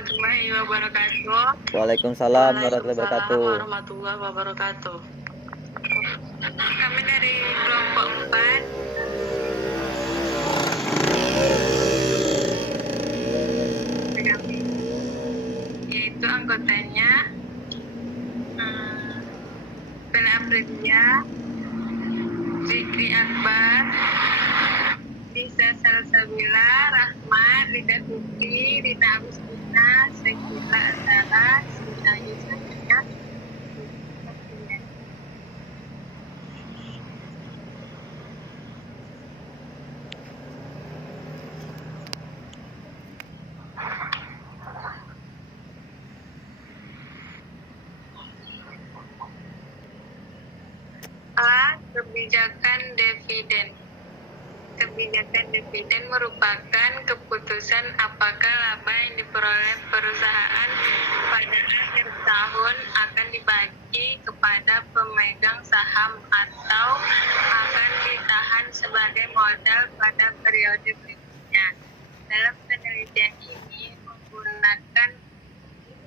warahmatullahi wabarakatuh. Waalaikumsalam warahmatullahi wabarakatuh. warahmatullahi wabarakatuh. Kami dari kelompok 4. Kami, yaitu anggotanya Bella Aprilia, Zikri Akbar, Lisa Salsabila, Rahmat, Rida Fikri, Rina Agustina, Sekila Azara, Sina Yusania. A. Kebijakan dividen. Kebijakan dividen merupakan keputusan apakah laba yang diperoleh perusahaan pada akhir tahun akan dibagi kepada pemegang saham atau akan ditahan sebagai modal pada periode berikutnya. Dalam penelitian ini menggunakan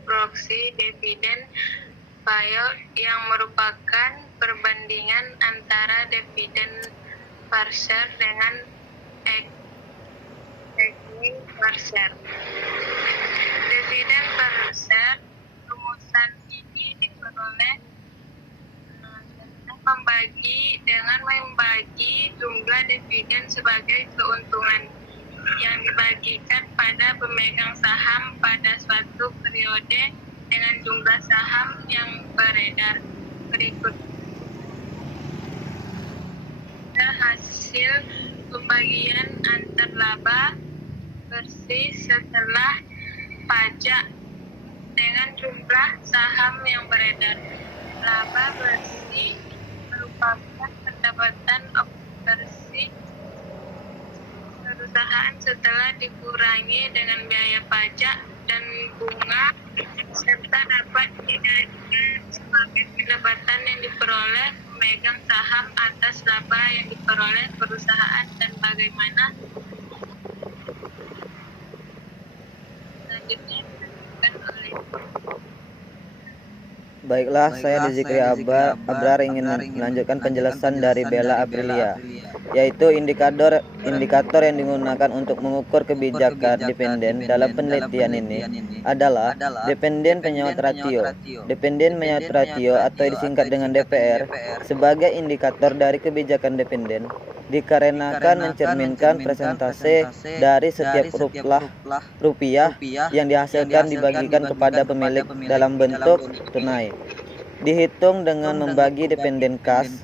proxy dividen payout yang merupakan perbandingan antara dividen per share dengan earning per share. Dividen per share, rumusan ini diperoleh dengan membagi jumlah dividen sebagai keuntungan yang dibagikan pada pemegang saham pada suatu periode dengan jumlah saham yang beredar berikut. Hasil pembagian antar laba bersih setelah pajak dengan jumlah saham yang beredar. Laba bersih merupakan pendapatan bersih perusahaan setelah dikurangi dengan biaya pajak dan bunga, serta dapat dijadikan sebagai pendapatan yang diperoleh pemegang saham atas laba yang diperoleh perusahaan dan bagaimana selanjutnya dilakukan oleh. Baiklah, saya Zikri Abrar ingin melanjutkan penjelasan dari Bella Aprilia, yaitu indikator yang digunakan untuk mengukur kebijakan dividen dalam penelitian ini adalah dependen penyaut ratio. Dependen penyaut ratio atau disingkat dengan DPR sebagai indikator dari kebijakan dividen dikarenakan mencerminkan persentase dari setiap rupiah yang dihasilkan dibagikan kepada pemilik dalam bentuk tunai. Dihitung dengan membagi dividen kas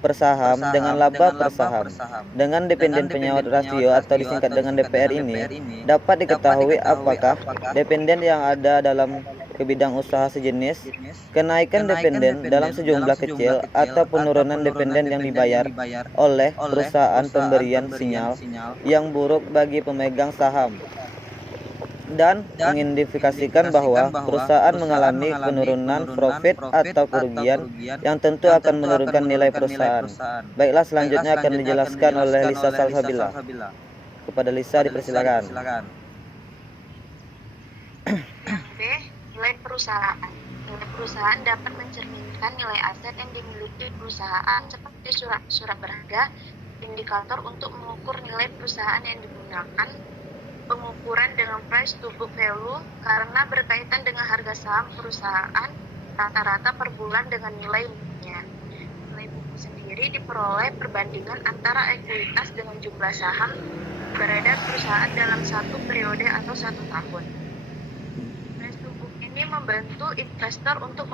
per saham dengan laba per saham. Dengan dependen penyaut rasio atau disingkat dengan DPR ini dapat diketahui apakah dependen yang ada dalam ke bidang usaha sejenis, kenaikan dependen dalam sejumlah kecil atau penurunan dependen yang dibayar oleh perusahaan pemberian sinyal yang buruk bagi pemegang saham, dan mengidentifikasikan bahwa perusahaan mengalami penurunan profit atau kerugian yang tentu akan menurunkan nilai perusahaan. Baiklah, selanjutnya akan dijelaskan oleh Lisa Salsabila. Kepada Lisa dipersilakan. Nilai perusahaan. Nilai perusahaan dapat mencerminkan nilai aset yang dimiliki perusahaan seperti surat berharga, indikator untuk mengukur nilai perusahaan yang digunakan, pengukuran dengan price to book value karena berkaitan dengan harga saham perusahaan rata-rata per bulan dengan nilai bukunya. Nilai buku sendiri diperoleh perbandingan antara ekuitas dengan jumlah saham beredar perusahaan dalam satu periode atau satu tahun. Ini membantu investor untuk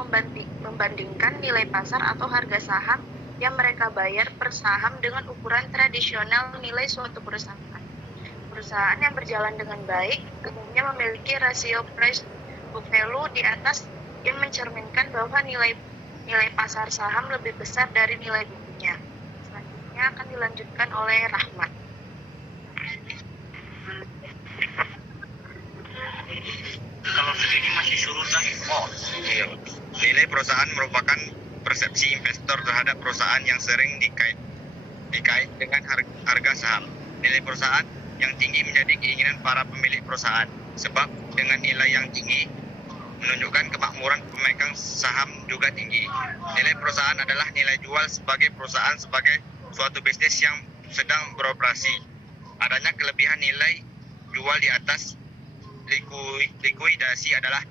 membandingkan nilai pasar atau harga saham yang mereka bayar per saham dengan ukuran tradisional nilai suatu perusahaan. Perusahaan yang berjalan dengan baik umumnya memiliki rasio price book value di atas yang mencerminkan bahwa nilai pasar saham lebih besar dari nilai bukunya. Selanjutnya akan dilanjutkan oleh Rahmat. Kalau begini masih suruh lagi. Iya. Nilai perusahaan merupakan persepsi investor terhadap perusahaan yang sering dikait dengan harga saham. Nilai perusahaan yang tinggi menjadi keinginan para pemilik perusahaan, sebab dengan nilai yang tinggi menunjukkan kemakmuran pemegang saham juga tinggi. Nilai perusahaan adalah nilai jual sebagai perusahaan sebagai suatu bisnis yang sedang beroperasi. Adanya kelebihan nilai jual di atas likuidasi adalah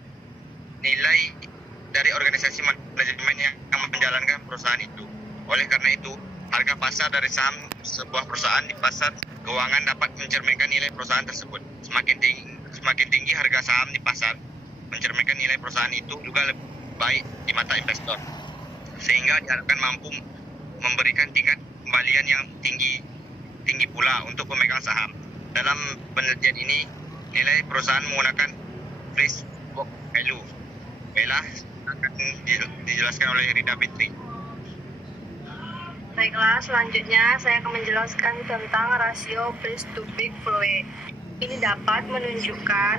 nilai dari organisasi manajemen yang menjalankan perusahaan itu. Oleh karena itu, harga pasar dari saham sebuah perusahaan di pasar keuangan dapat mencerminkan nilai perusahaan tersebut. Semakin tinggi harga saham di pasar, mencerminkan nilai perusahaan itu juga lebih baik di mata investor, sehingga diharapkan mampu memberikan tingkat kembalian yang tinggi pula untuk pemegang saham. Dalam penelitian ini, nilai perusahaan menggunakan risk book value. Baiklah, akan dijelaskan oleh Rida Fitri. Baiklah, selanjutnya saya akan menjelaskan tentang rasio price to book value. Ini dapat menunjukkan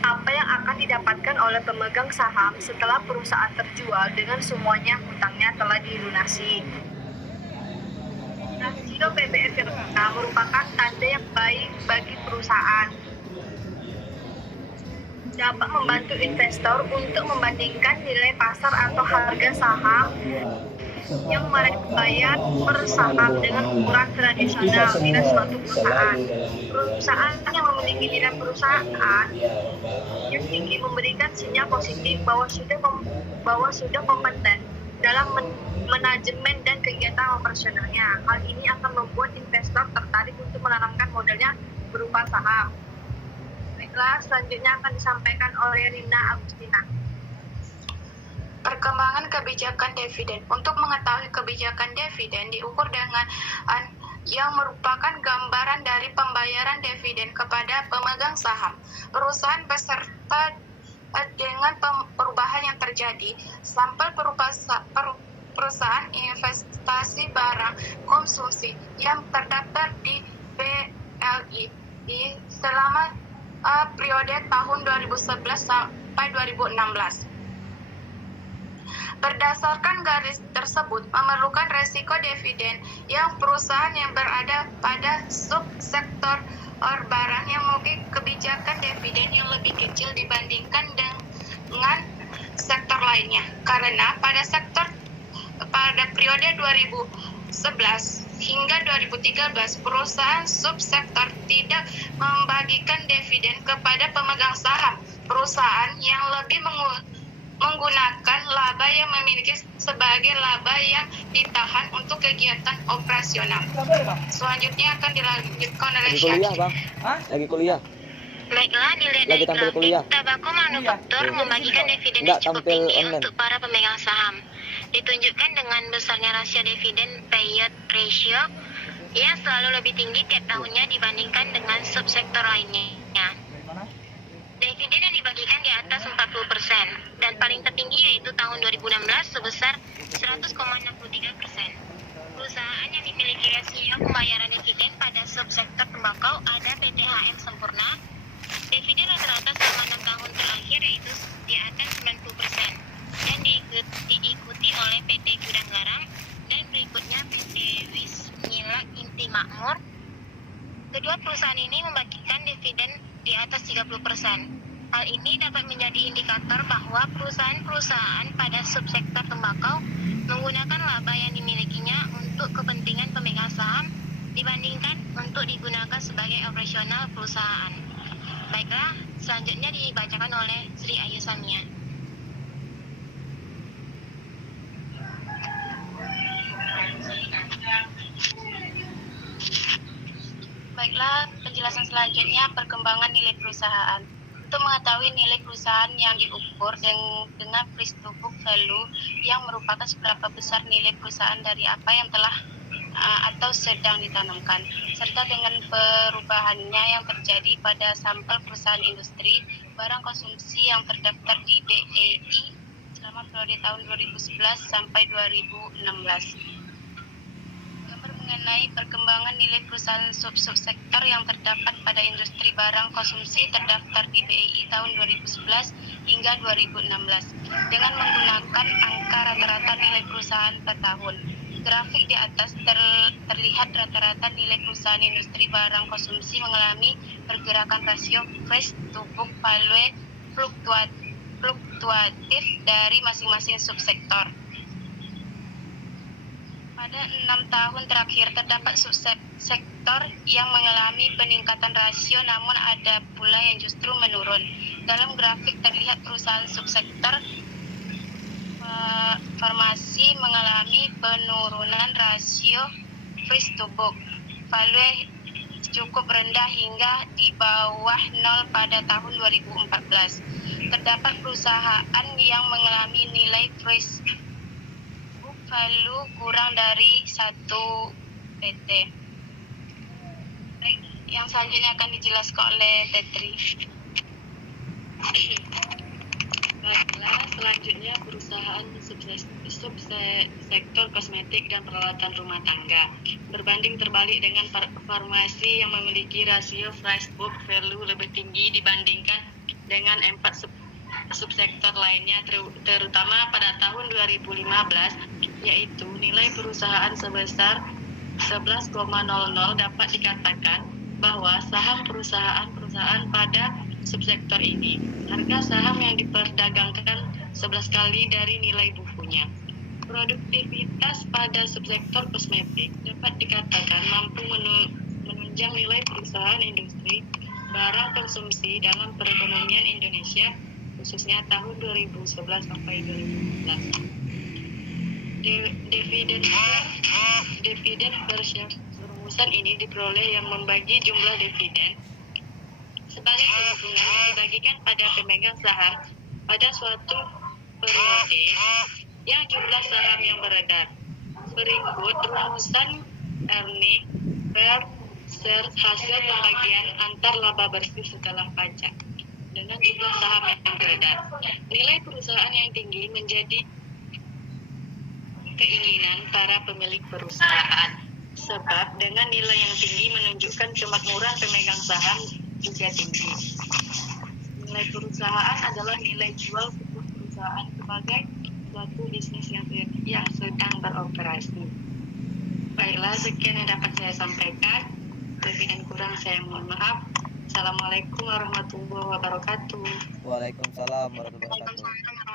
apa yang akan didapatkan oleh pemegang saham setelah perusahaan terjual dengan semuanya hutangnya telah dilunasi. Rasio PBR merupakan tanda yang baik bagi perusahaan. Dapat membantu investor untuk membandingkan nilai pasar atau harga saham yang mereka bayar per saham dengan ukuran tradisional nilai suatu perusahaan. Perusahaan yang memiliki nilai perusahaan yang tinggi memberikan sinyal positif bahwa sudah kompeten dalam manajemen dan kegiatan operasionalnya. Hal ini akan membuat investor tertarik untuk menanamkan modalnya berupa saham. Baiklah, selanjutnya akan disampaikan oleh Rina Agustina. Perkembangan kebijakan dividen. Untuk mengetahui kebijakan dividen diukur dengan yang merupakan gambaran dari pembayaran dividen kepada pemegang saham. Perusahaan beserta dengan perubahan yang terjadi. Sampel perusahaan investasi barang konsumsi yang terdaftar di BLI selama periode tahun 2011 sampai 2016. Berdasarkan garis tersebut, memerlukan resiko dividen yang perusahaan yang berada pada subsektor barang yang memiliki kebijakan dividen yang lebih kecil dibandingkan dengan sektor lainnya. Karena pada periode 2011 hingga 2013, perusahaan subsektor tidak membagikan dividen kepada pemegang saham. Perusahaan yang lebih menggunakan laba yang memiliki sebagai laba yang ditahan untuk kegiatan operasional. Selanjutnya akan dilanjutkan oleh Syakir. Lagi kuliah. Baiklah, dilihat dari grafik, Tabako Manufaktur membagikan dividen yang cukup tinggi untuk para pemegang saham. Ditunjukkan dengan besarnya rasio dividen payout ratio yang selalu lebih tinggi tiap tahunnya dibandingkan dengan subsektor lainnya. Dividen yang dibagikan di atas 40% dan paling tertinggi yaitu tahun 2016 sebesar 100,63%. Perusahaan yang dimiliki rasio pembayaran dividen pada subsektor tembakau ada PT HM Sempurna. Dividen rata-rata selama 6 tahun terakhir yaitu di atas 90% dan diikuti oleh PT Gudang Garam dan berikutnya PT Wismila Inti Makmur. Kedua perusahaan ini membagikan dividen di atas 30%. Hal ini dapat menjadi indikator bahwa perusahaan-perusahaan pada subsektor tembakau menggunakan laba yang dimilikinya untuk kepentingan pemegang saham dibandingkan untuk digunakan sebagai operasional perusahaan. Baiklah, selanjutnya dibacakan oleh Sri Ayu Samia. Baiklah, penjelasan selanjutnya perkembangan nilai perusahaan. Untuk mengetahui nilai perusahaan yang diukur dengan price to book value yang merupakan seberapa besar nilai perusahaan dari apa yang telah atau sedang ditanamkan, serta dengan perubahannya yang terjadi pada sampel perusahaan industri barang konsumsi yang terdaftar di BEI selama periode tahun 2011 sampai 2016. Mengenai perkembangan nilai perusahaan subsektor yang terdapat pada industri barang konsumsi terdaftar di BEI tahun 2011 hingga 2016 dengan menggunakan angka rata-rata nilai perusahaan per tahun. Grafik di atas terlihat rata-rata nilai perusahaan industri barang konsumsi mengalami pergerakan rasio price to book value fluktuatif dari masing-masing subsektor. Pada 6 tahun terakhir terdapat subsektor yang mengalami peningkatan rasio, namun ada pula yang justru menurun. Dalam grafik terlihat perusahaan subsektor farmasi mengalami penurunan rasio price to book value cukup rendah hingga di bawah 0 pada tahun 2014. Terdapat perusahaan yang mengalami nilai price book value kurang dari 1 PT. Yang selanjutnya akan dijelaskan oleh Tetri. Baiklah, selanjutnya perusahaan subsektor kosmetik dan peralatan rumah tangga. Berbanding terbalik dengan farmasi yang memiliki rasio price book value lebih tinggi dibandingkan dengan 4 subsektor lainnya, terutama pada tahun 2015, yaitu nilai perusahaan sebesar 11,00 dapat dikatakan bahwa saham perusahaan pada subsektor ini, harga saham yang diperdagangkan 11 kali dari nilai bukunya. Produktivitas pada subsektor kosmetik dapat dikatakan mampu menunjang nilai perusahaan industri barang konsumsi dalam perekonomian Indonesia, khususnya tahun 2011 sampai 2015. Dividen per share. Rumusan ini diperoleh yang membagi jumlah dividen sebagai keuntungan yang dibagikan pada pemegang saham pada suatu periode yang jumlah saham yang beredar. Berikut rumusan earning per share hasil pembagian antar laba bersih setelah pajak dengan jumlah saham yang beredar. Nilai perusahaan yang tinggi menjadi keinginan para pemilik perusahaan, sebab dengan nilai yang tinggi menunjukkan kemakmuran pemegang saham juga tinggi. Nilai perusahaan adalah nilai jual sebuah perusahaan sebagai suatu bisnis yang sedang beroperasi. Baiklah, sekian yang dapat saya sampaikan. Lebih dan kurang saya mohon maaf. Assalamualaikum warahmatullahi wabarakatuh. Waalaikumsalam warahmatullahi wabarakatuh.